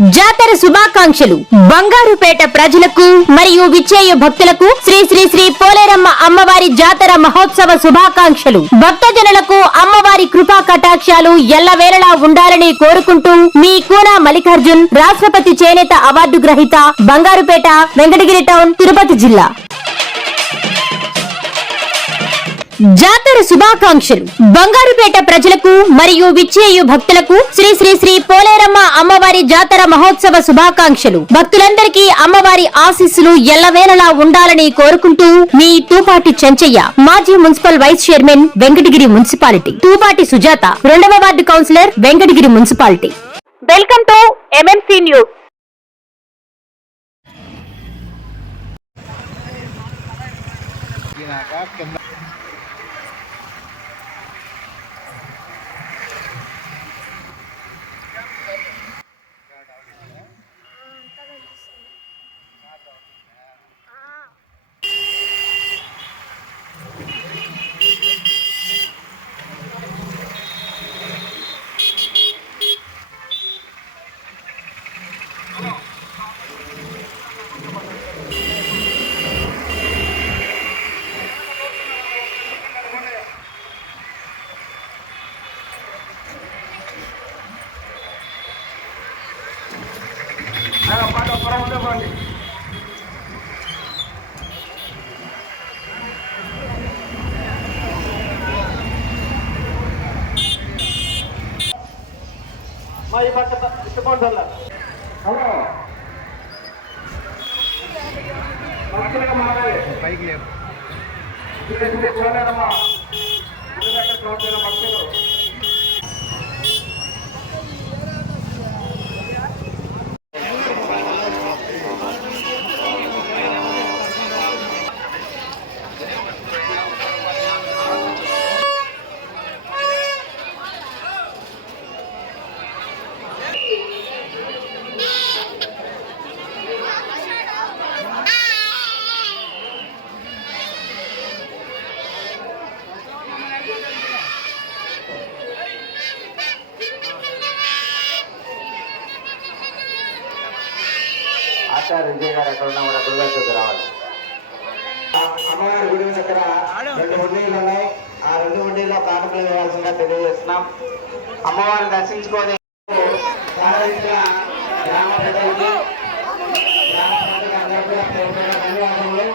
జాతర శుభాకాంక్షలు. బంగారుపేట ప్రజలకు మరియు విచ్చేయ భక్తులకు శ్రీ శ్రీ శ్రీ పోలేరమ్మ అమ్మవారి జాతర మహోత్సవ శుభాకాంక్షలు. భక్తజనులకు అమ్మవారి కృపా కటాక్షాలు ఎల్లవేళలా ఉండాలని కోరుకుంటూ మీ కూనా మల్లికార్జున్ రాష్ట్రపతి చేనేత అవార్డు గ్రహీత బంగారుపేట వెంకటగిరి టౌన్ తిరుపతి జిల్లా. జాతర శుభాకాంక్షలు. బంగారుపేట ప్రజలకు మరియు విచ్చేయు భక్తులకు శ్రీ శ్రీ శ్రీ పోలేరమ్మ అమ్మవారి జాతర మహోత్సవ శుభాకాంక్షలు. భక్తులందరికీ అమ్మవారి ఆశీస్సులు ఎల్లవేళలా ఉండాలని కోరుకుంటూ మీ తూపాటి చెంచయ్య మాజీ municipal vice chairman Venkatagiri municipality. Thupati Sujatha రెండవ ward councillor Venkatagiri municipality. Welcome to MMC news ఎక్కినాక కింద మా ఈ పక్క ఇష్టపడాల హలో పైకి లేపు చూడలేదమ్మా. శ్రీ దగ్గర భక్తులు ఆచార్య విజయ్ గారు ఎక్కడ ఉన్నా కూడా గురుగారికి రావాలి. అమ్మవారి గుడి దగ్గర రెండు ఉండీలు ఉన్నాయి. ఆ రెండు ఉండీల్లో కానుకలు వేయాల్సిందిగా తెలియజేస్తున్నాం. అమ్మవారిని దర్శించుకొని సహకరించిన గ్రామ ప్రజలకి గ్రామ ప్రజలకు కూడా ధన్యవాదములు.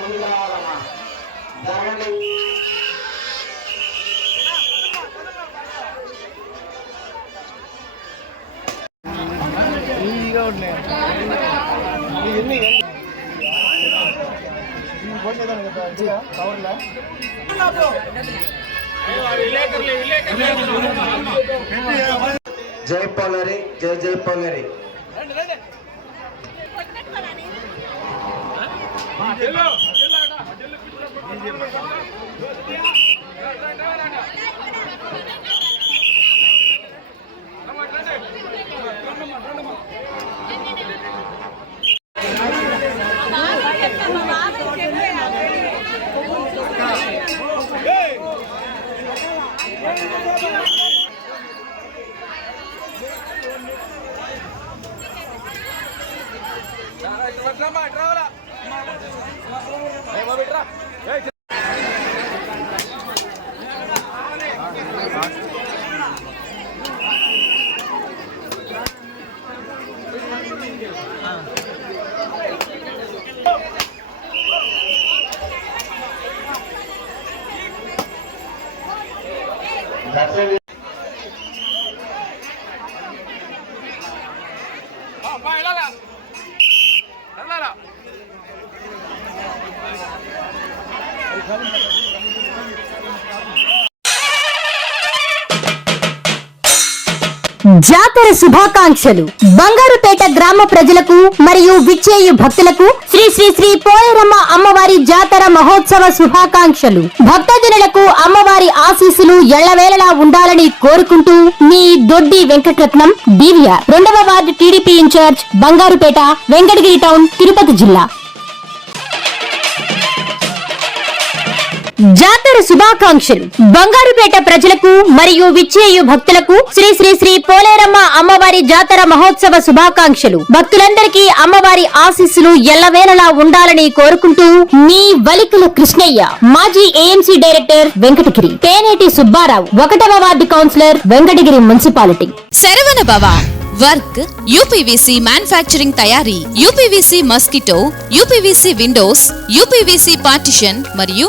ముందుకు రావాలమ్మా. జరగండి ఈగా ఉన్నాయి ఇవన్నీ కవర్లా జై పోలరి జై జై పోలరి దర్శనం జాతర శుభాకాంక్షలు. బంగారుపేట గ్రామ ప్రజలకు మరియు విచ్చేయు భక్తులకు శ్రీ శ్రీ శ్రీ పోలేరమ్మ అమ్మవారి జాతర మహోత్సవ శుభాకాంక్షలు. భక్తజనులకు అమ్మవారి ఆశీస్సులు ఎళ్ళవేళలా ఉండాలని కోరుకుంటూ మీ దొడ్డి వెంకటరత్నం దివ్య రెండవ ward TDP in-charge Bangarupeta Venkatagiri town Tirupati జిల్లా. జాతర శుభాకాంక్షలు. బంగారుపేట ప్రజలకు మరియు విచ్చేయు భక్తులకు శ్రీ శ్రీ శ్రీ పోలేరమ్మ అమ్మవారి జాతర మహోత్సవ శుభాకాంక్షలు. భక్తులందరికీ అమ్మవారి ఆశీస్సులు ఎల్లవేళలా ఉండాలని కోరుకుంటూ మీ వలికల కృష్ణయ్య మాజీ ఏఎంసీ డైరెక్టర్ వెంకటగిరి తేనేటి సుబ్బారావు ఒకటవ ward councillor Venkatagiri municipality. Saravana Baba work UPVC manufacturing తయారీ UPVC mosquito UPVC windows UPVC partition మరియు